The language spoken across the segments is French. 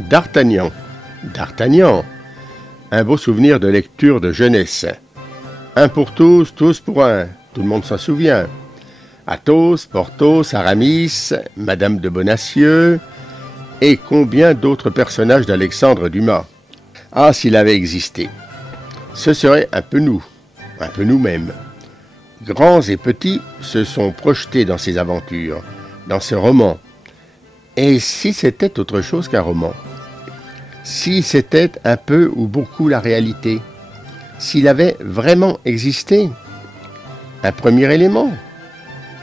D'Artagnan. D'Artagnan. Un beau souvenir de lecture de jeunesse. Un pour tous, tous pour un. Tout le monde s'en souvient. Athos, Porthos, Aramis, Madame de Bonacieux et combien d'autres personnages d'Alexandre Dumas. Ah, s'il avait existé. Ce serait un peu nous, un peu nous-mêmes. Grands et petits se sont projetés dans ces aventures, dans ce roman. Et si c'était autre chose qu'un roman? Si c'était un peu ou beaucoup la réalité? S'il avait vraiment existé? Un premier élément.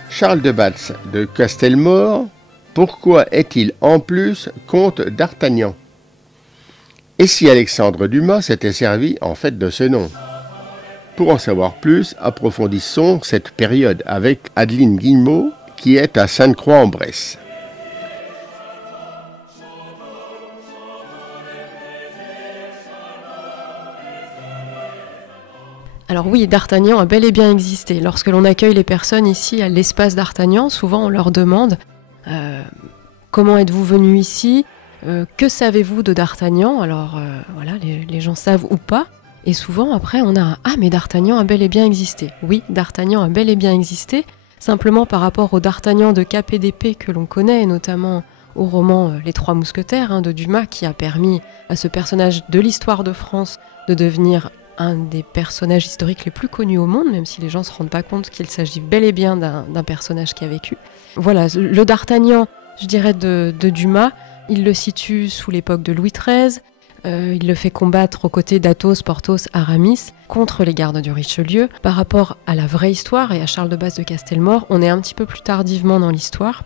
Charles de Batz de Castelmaure, pourquoi est-il en plus comte d'Artagnan? Et si Alexandre Dumas s'était servi en fait de ce nom? Pour en savoir plus, approfondissons cette période avec Adeline Guillemot, qui est à Sainte-Croix-en-Bresse. Alors oui, D'Artagnan a bel et bien existé. Lorsque l'on accueille les personnes ici à l'espace d'Artagnan, souvent on leur demande comment êtes-vous venu ici, que savez-vous de D'Artagnan? Alors voilà, les gens savent ou pas. Et souvent après on a un « Ah mais D'Artagnan a bel et bien existé ». Oui, D'Artagnan a bel et bien existé, simplement par rapport au D'Artagnan de Cap et d'Épée que l'on connaît, et notamment au roman Les Trois Mousquetaires de Dumas, qui a permis à ce personnage de l'histoire de France de devenir un des personnages historiques les plus connus au monde, même si les gens ne se rendent pas compte qu'il s'agit bel et bien d'un personnage qui a vécu. Voilà, le D'Artagnan, je dirais, de Dumas, il le situe sous l'époque de Louis XIII, il le fait combattre aux côtés d'Athos, Porthos, Aramis, contre les gardes du Richelieu. Par rapport à la vraie histoire et à Charles de Batz de Castelmaure, on est un petit peu plus tardivement dans l'histoire.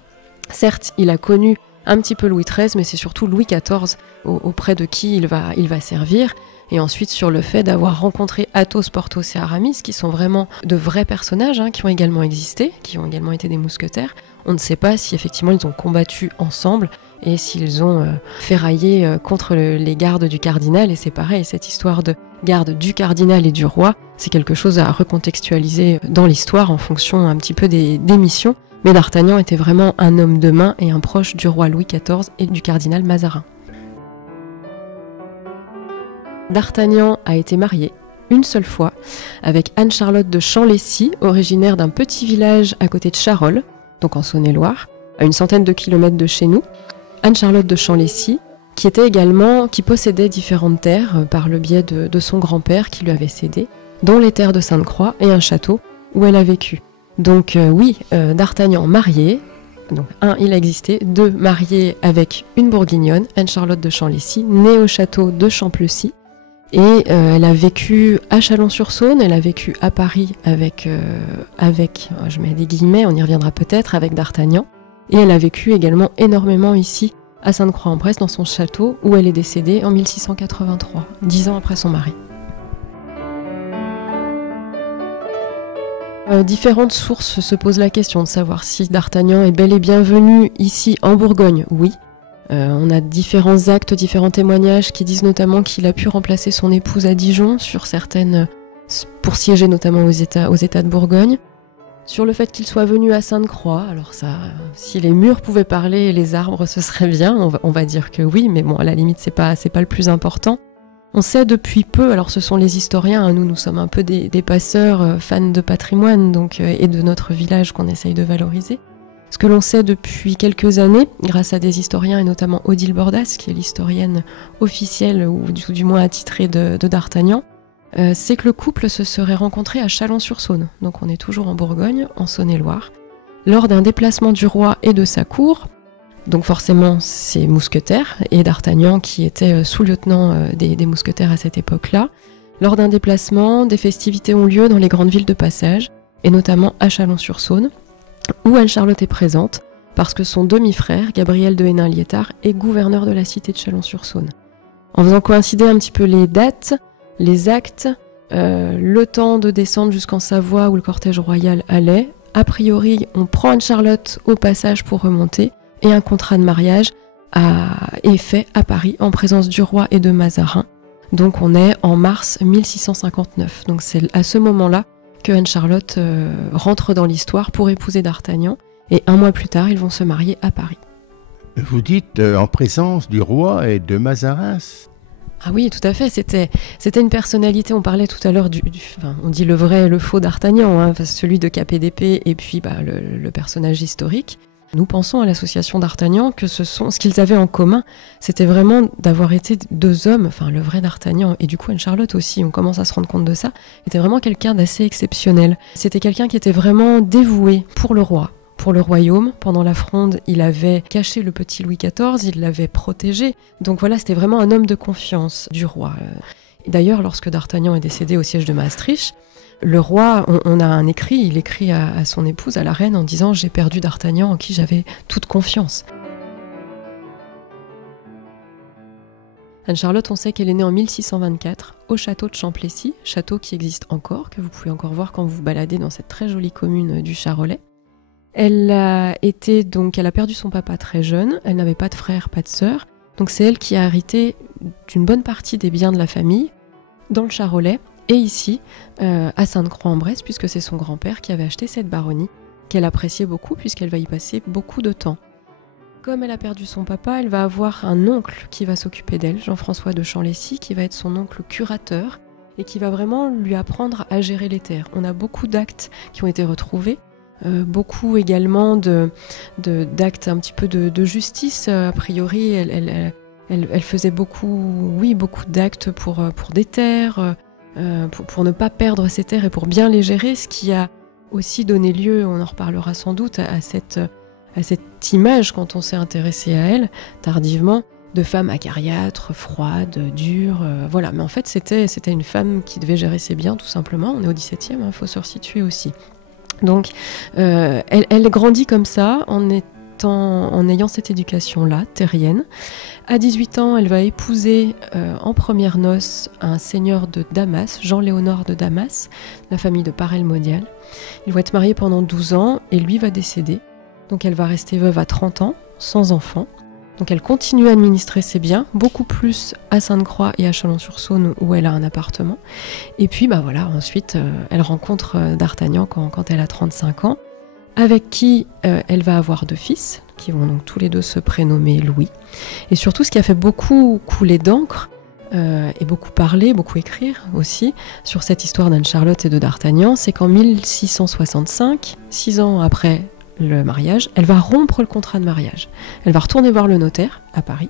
Certes, il a connu un petit peu Louis XIII, mais c'est surtout Louis XIV auprès de qui il va servir. Et ensuite sur le fait d'avoir rencontré Athos, Porthos et Aramis, qui sont vraiment de vrais personnages, qui ont également existé, qui ont également été des mousquetaires. On ne sait pas si effectivement ils ont combattu ensemble et s'ils ont ferraillé contre les gardes du cardinal. Et c'est pareil, cette histoire de garde du cardinal et du roi, c'est quelque chose à recontextualiser dans l'histoire en fonction un petit peu des missions. Mais D'Artagnan était vraiment un homme de main et un proche du roi Louis XIV et du cardinal Mazarin. D'Artagnan a été marié une seule fois avec Anne-Charlotte de Champlessis, originaire d'un petit village à côté de Charolles, donc en Saône-et-Loire, à une centaine de kilomètres de chez nous. Anne-Charlotte de Champlessis, qui possédait différentes terres par le biais de son grand-père qui lui avait cédé, dont les terres de Sainte-Croix et un château où elle a vécu. Donc D'Artagnan marié, donc il a existé, 2 marié avec une bourguignonne, Anne-Charlotte de Champlessis, née au château de Champlessis. Et elle a vécu à Chalon-sur-Saône, elle a vécu à Paris avec, je mets des guillemets, on y reviendra peut-être, avec D'Artagnan. Et elle a vécu également énormément ici, à Sainte-Croix-en-Bresse, dans son château, où elle est décédée en 1683, 10 ans après son mari. Différentes sources se posent la question de savoir si D'Artagnan est bel et bien venu ici en Bourgogne. Oui. On a différents actes, différents témoignages qui disent notamment qu'il a pu remplacer son épouse à Dijon pour siéger notamment aux États de Bourgogne. Sur le fait qu'il soit venu à Sainte-Croix, alors ça, si les murs pouvaient parler et les arbres, ce serait bien, on va dire que oui, mais bon, à la limite, c'est pas le plus important. On sait depuis peu, alors ce sont les historiens, nous sommes un peu des passeurs, fans de patrimoine et de notre village qu'on essaye de valoriser. Ce que l'on sait depuis quelques années, grâce à des historiens et notamment Odile Bordas, qui est l'historienne officielle ou du moins attitrée de D'Artagnan, c'est que le couple se serait rencontré à Chalon-sur-Saône, donc on est toujours en Bourgogne, en Saône-et-Loire, lors d'un déplacement du roi et de sa cour, donc forcément c'est mousquetaires, et D'Artagnan qui était sous-lieutenant des mousquetaires à cette époque-là. Lors d'un déplacement, des festivités ont lieu dans les grandes villes de passage, et notamment à Chalon-sur-Saône, où Anne-Charlotte est présente, parce que son demi-frère, Gabriel de Hénin-Liétard, est gouverneur de la cité de Chalon-sur-Saône. En faisant coïncider un petit peu les dates, les actes, le temps de descendre jusqu'en Savoie où le cortège royal allait, a priori on prend Anne-Charlotte au passage pour remonter, et un contrat de mariage est fait à Paris en présence du roi et de Mazarin. Donc on est en mars 1659, donc c'est à ce moment-là que Anne-Charlotte rentre dans l'histoire pour épouser D'Artagnan, et un mois plus tard, ils vont se marier à Paris. Vous dites en présence du roi et de Mazarin. Ah oui, tout à fait, c'était une personnalité, on parlait tout à l'heure on dit le vrai et le faux d'Artagnan, hein, celui de Capet d'Épée et puis le personnage historique. Nous pensons à l'association d'Artagnan que ce qu'ils avaient en commun, c'était vraiment d'avoir été deux hommes, enfin le vrai d'Artagnan et du coup Anne-Charlotte aussi, on commence à se rendre compte de ça, était vraiment quelqu'un d'assez exceptionnel. C'était quelqu'un qui était vraiment dévoué pour le roi, pour le royaume. Pendant la Fronde, il avait caché le petit Louis XIV, il l'avait protégé. Donc voilà, c'était vraiment un homme de confiance du roi. Et d'ailleurs, lorsque d'Artagnan est décédé au siège de Maastricht, le roi, on a un écrit, il écrit à son épouse, à la reine, en disant « J'ai perdu d'Artagnan en qui j'avais toute confiance ». Anne-Charlotte, on sait qu'elle est née en 1624 au château de Champlessis, château qui existe encore, que vous pouvez encore voir quand vous vous baladez dans cette très jolie commune du Charolais. Elle a perdu son papa très jeune, elle n'avait pas de frère, pas de sœur, donc c'est elle qui a hérité d'une bonne partie des biens de la famille dans le Charolais et ici à Sainte-Croix-en-Bresse, puisque c'est son grand-père qui avait acheté cette baronnie qu'elle appréciait beaucoup puisqu'elle va y passer beaucoup de temps. Comme elle a perdu son papa, elle va avoir un oncle qui va s'occuper d'elle, Jean-François de Champlessis, qui va être son oncle curateur et qui va vraiment lui apprendre à gérer les terres. On a beaucoup d'actes qui ont été retrouvés, beaucoup également d'actes un petit peu de justice. A priori, elle faisait beaucoup d'actes pour des terres, pour ne pas perdre ses terres et pour bien les gérer, ce qui a aussi donné lieu, on en reparlera sans doute, à cette image, quand on s'est intéressé à elle, tardivement, de femme acariâtre, froide, dure, voilà. Mais en fait, c'était une femme qui devait gérer ses biens, tout simplement. On est au XVIIe, il faut se resituer aussi. Donc, elle grandit comme ça, en ayant cette éducation-là, terrienne. À 18 ans, elle va épouser en premières noces un seigneur de Damas, Jean-Léonard de Damas, la famille de Parel-Modial. Ils vont être mariés pendant 12 ans et lui va décéder. Donc elle va rester veuve à 30 ans, sans enfant. Donc elle continue à administrer ses biens, beaucoup plus à Sainte-Croix et à Chalon-sur-Saône où elle a un appartement. Et puis ensuite elle rencontre d'Artagnan quand elle a 35 ans, avec qui elle va avoir 2 fils, qui vont donc tous les 2 se prénommer Louis. Et surtout ce qui a fait beaucoup couler d'encre, et beaucoup parler, beaucoup écrire aussi, sur cette histoire d'Anne-Charlotte et de d'Artagnan, c'est qu'en 1665, 6 ans après le mariage, elle va rompre le contrat de mariage. Elle va retourner voir le notaire à Paris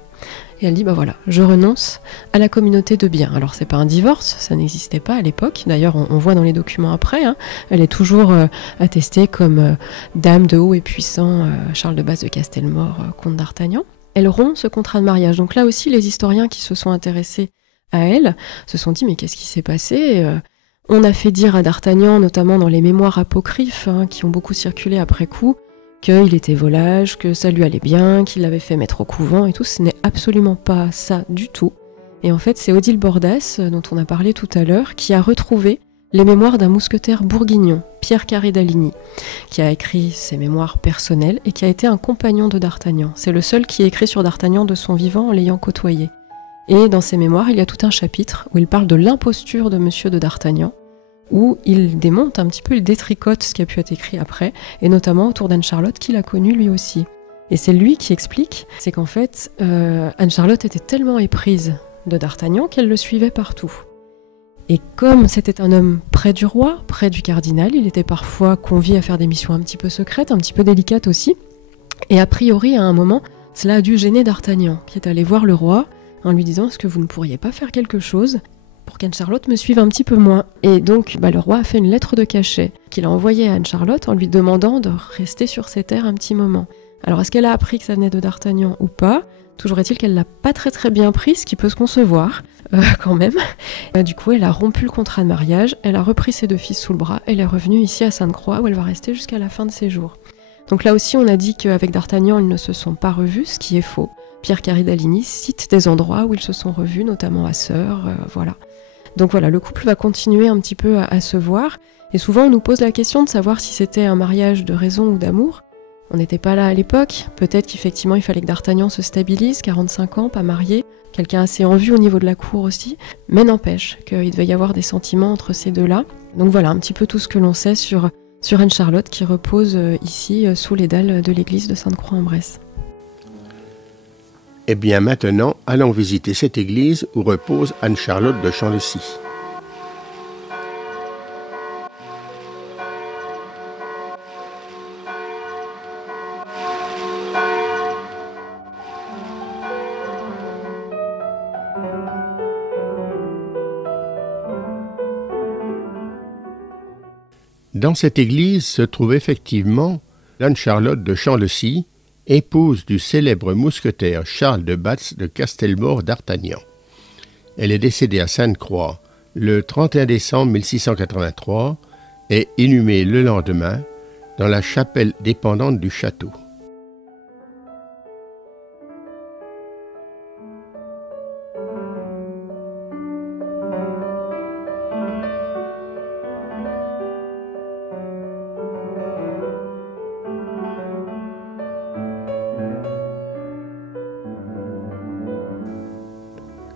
et elle dit je renonce à la communauté de biens. Alors c'est pas un divorce, ça n'existait pas à l'époque. D'ailleurs on voit dans les documents après, elle est toujours attestée comme dame de haut et puissant Charles de Basse de Castelmore, comte d'Artagnan. Elle rompt ce contrat de mariage. Donc là aussi les historiens qui se sont intéressés à elle se sont dit mais qu'est-ce qui s'est passé ? On a fait dire à d'Artagnan, notamment dans les mémoires apocryphes, qui ont beaucoup circulé après coup, qu'il était volage, que ça lui allait bien, qu'il l'avait fait mettre au couvent et tout. Ce n'est absolument pas ça du tout. Et en fait, c'est Odile Bordas, dont on a parlé tout à l'heure, qui a retrouvé les mémoires d'un mousquetaire bourguignon, Pierre Carré d'Aligny, qui a écrit ses mémoires personnelles et qui a été un compagnon de d'Artagnan. C'est le seul qui a écrit sur d'Artagnan de son vivant en l'ayant côtoyé. Et dans ses mémoires, il y a tout un chapitre où il parle de l'imposture de Monsieur de D'Artagnan, où il démonte un petit peu, il détricote ce qui a pu être écrit après, et notamment autour d'Anne-Charlotte, qu'il a connue lui aussi. Et c'est lui qui explique, c'est qu'en fait, Anne-Charlotte était tellement éprise de D'Artagnan qu'elle le suivait partout. Et comme c'était un homme près du roi, près du cardinal, il était parfois convié à faire des missions un petit peu secrètes, un petit peu délicates aussi, et a priori, à un moment, cela a dû gêner D'Artagnan, qui est allé voir le roi, en lui disant « Est-ce que vous ne pourriez pas faire quelque chose pour qu'Anne-Charlotte me suive un petit peu moins ?» Et donc le roi a fait une lettre de cachet qu'il a envoyée à Anne-Charlotte en lui demandant de rester sur ses terres un petit moment. Alors est-ce qu'elle a appris que ça venait de D'Artagnan ou pas ? Toujours est-il qu'elle l'a pas très bien pris, ce qui peut se concevoir quand même. Du coup elle a rompu le contrat de mariage, elle a repris ses 2 fils sous le bras, elle est revenue ici à Sainte-Croix où elle va rester jusqu'à la fin de ses jours. Donc là aussi on a dit qu'avec D'Artagnan ils ne se sont pas revus, ce qui est faux. Pierre Carré d'Aligny cite des endroits où ils se sont revus, notamment à Sœurs, voilà. Donc voilà, le couple va continuer un petit peu à se voir, et souvent on nous pose la question de savoir si c'était un mariage de raison ou d'amour. On n'était pas là à l'époque, peut-être qu'effectivement il fallait que D'Artagnan se stabilise, 45 ans, pas marié, quelqu'un assez en vue au niveau de la cour aussi, mais n'empêche qu'il devait y avoir des sentiments entre ces deux-là. Donc voilà un petit peu tout ce que l'on sait sur Anne-Charlotte qui repose ici sous les dalles de l'église de Sainte-Croix-en-Bresse. Eh bien maintenant, allons visiter cette église où repose Anne-Charlotte de Champ-le-Six. Dans cette église se trouve effectivement Anne-Charlotte de Champ-le-Six, épouse du célèbre mousquetaire Charles de Batz de Castelmore d'Artagnan. Elle est décédée à Sainte-Croix le 31 décembre 1683 et inhumée le lendemain dans la chapelle dépendante du château.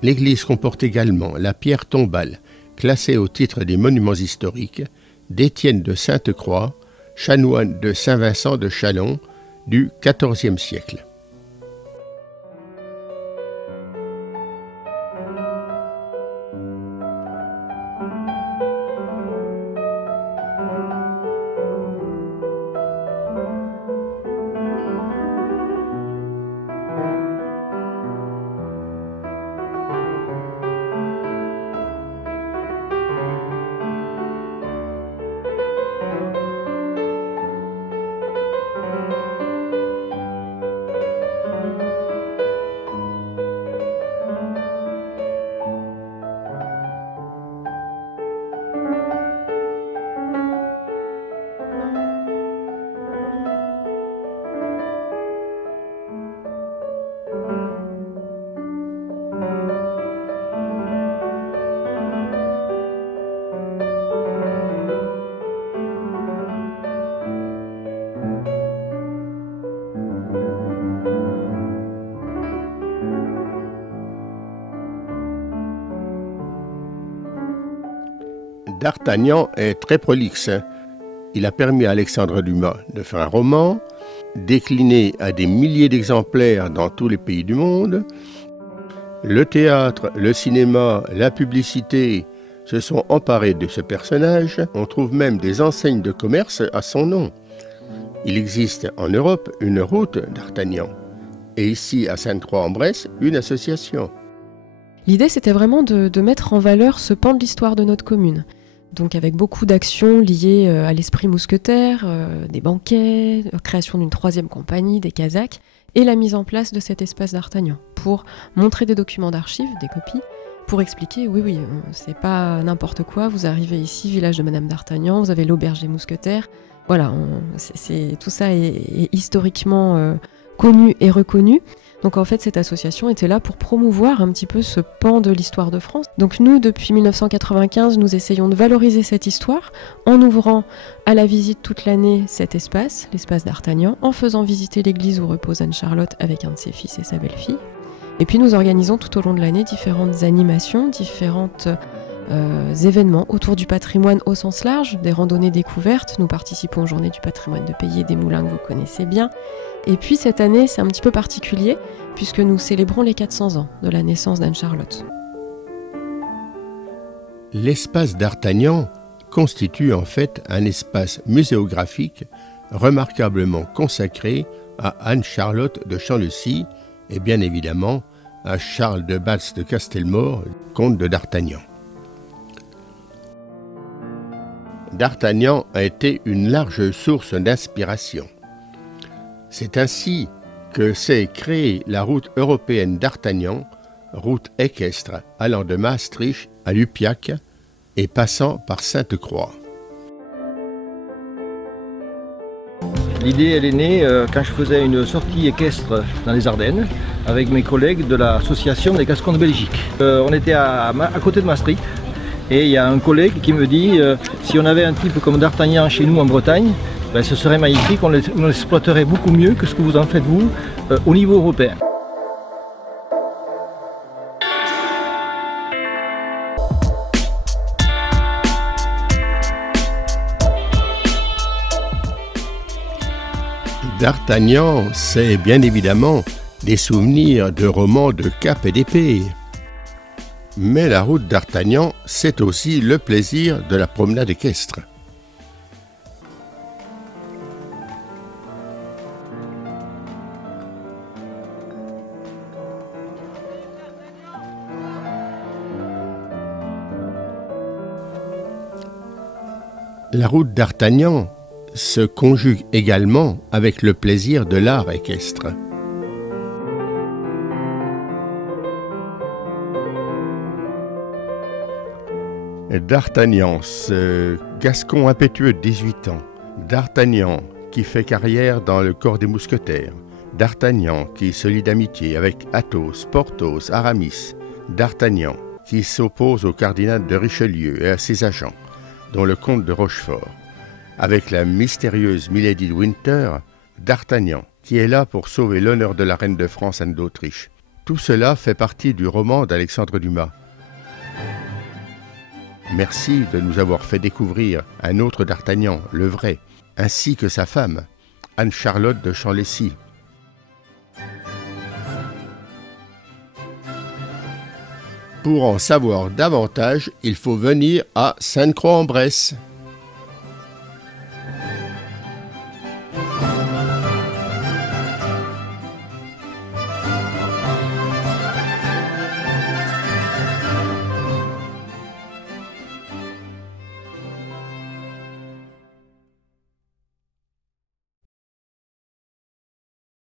L'église comporte également la pierre tombale, classée au titre des monuments historiques, d'Étienne de Sainte-Croix, chanoine de Saint-Vincent de Châlons du XIVe siècle. D'Artagnan est très prolixe. Il a permis à Alexandre Dumas de faire un roman, décliné à des milliers d'exemplaires dans tous les pays du monde. Le théâtre, le cinéma, la publicité se sont emparés de ce personnage. On trouve même des enseignes de commerce à son nom. Il existe en Europe une route d'Artagnan. Et ici, à Sainte-Croix-en-Bresse, une association. L'idée, c'était vraiment de mettre en valeur ce pan de l'histoire de notre commune. Donc avec beaucoup d'actions liées à l'esprit mousquetaire, des banquets, création d'une 3e compagnie, des casaques, et la mise en place de cet espace d'Artagnan, pour montrer des documents d'archives, des copies, pour expliquer, oui, c'est pas n'importe quoi, vous arrivez ici, village de Madame d'Artagnan, vous avez l'auberge des mousquetaires, voilà, tout ça est historiquement connu et reconnu. Donc en fait, cette association était là pour promouvoir un petit peu ce pan de l'histoire de France. Donc nous, depuis 1995, nous essayons de valoriser cette histoire en ouvrant à la visite toute l'année cet espace, l'espace d'Artagnan, en faisant visiter l'église où repose Anne-Charlotte avec un de ses fils et sa belle-fille. Et puis nous organisons tout au long de l'année différentes animations, différentes événements autour du patrimoine au sens large, des randonnées découvertes. Nous participons aux journées du patrimoine de Pays et des Moulins que vous connaissez bien. Et puis cette année, c'est un petit peu particulier puisque nous célébrons les 400 ans de la naissance d'Anne-Charlotte. L'espace d'Artagnan constitue en fait un espace muséographique remarquablement consacré à Anne-Charlotte de Champ-le-Six et bien évidemment à Charles de Batz de Castelmore, comte de d'Artagnan. D'Artagnan a été une large source d'inspiration. C'est ainsi que s'est créée la route européenne d'Artagnan, route équestre allant de Maastricht à Lupiac et passant par Sainte-Croix. L'idée, elle est née quand je faisais une sortie équestre dans les Ardennes avec mes collègues de l'association des Gascons de Belgique. On était à côté de Maastricht et il y a un collègue qui me dit si on avait un type comme d'Artagnan chez nous en Bretagne, ben, ce serait magnifique, on l'exploiterait beaucoup mieux que ce que vous en faites vous au niveau européen. D'Artagnan, c'est bien évidemment des souvenirs de romans de cap et d'épée. Mais la route d'Artagnan, c'est aussi le plaisir de la promenade équestre. La route d'Artagnan se conjugue également avec le plaisir de l'art équestre. D'Artagnan, ce Gascon impétueux de 18 ans, d'Artagnan qui fait carrière dans le corps des mousquetaires, d'Artagnan qui se lie d'amitié avec Athos, Porthos, Aramis, d'Artagnan qui s'oppose au cardinal de Richelieu et à ses agents, dont le comte de Rochefort, avec la mystérieuse Milady de Winter, d'Artagnan qui est là pour sauver l'honneur de la reine de France Anne d'Autriche. Tout cela fait partie du roman d'Alexandre Dumas. Merci de nous avoir fait découvrir un autre d'Artagnan, le vrai, ainsi que sa femme, Anne-Charlotte de Champlessis. Pour en savoir davantage, il faut venir à Sainte-Croix-en-Bresse.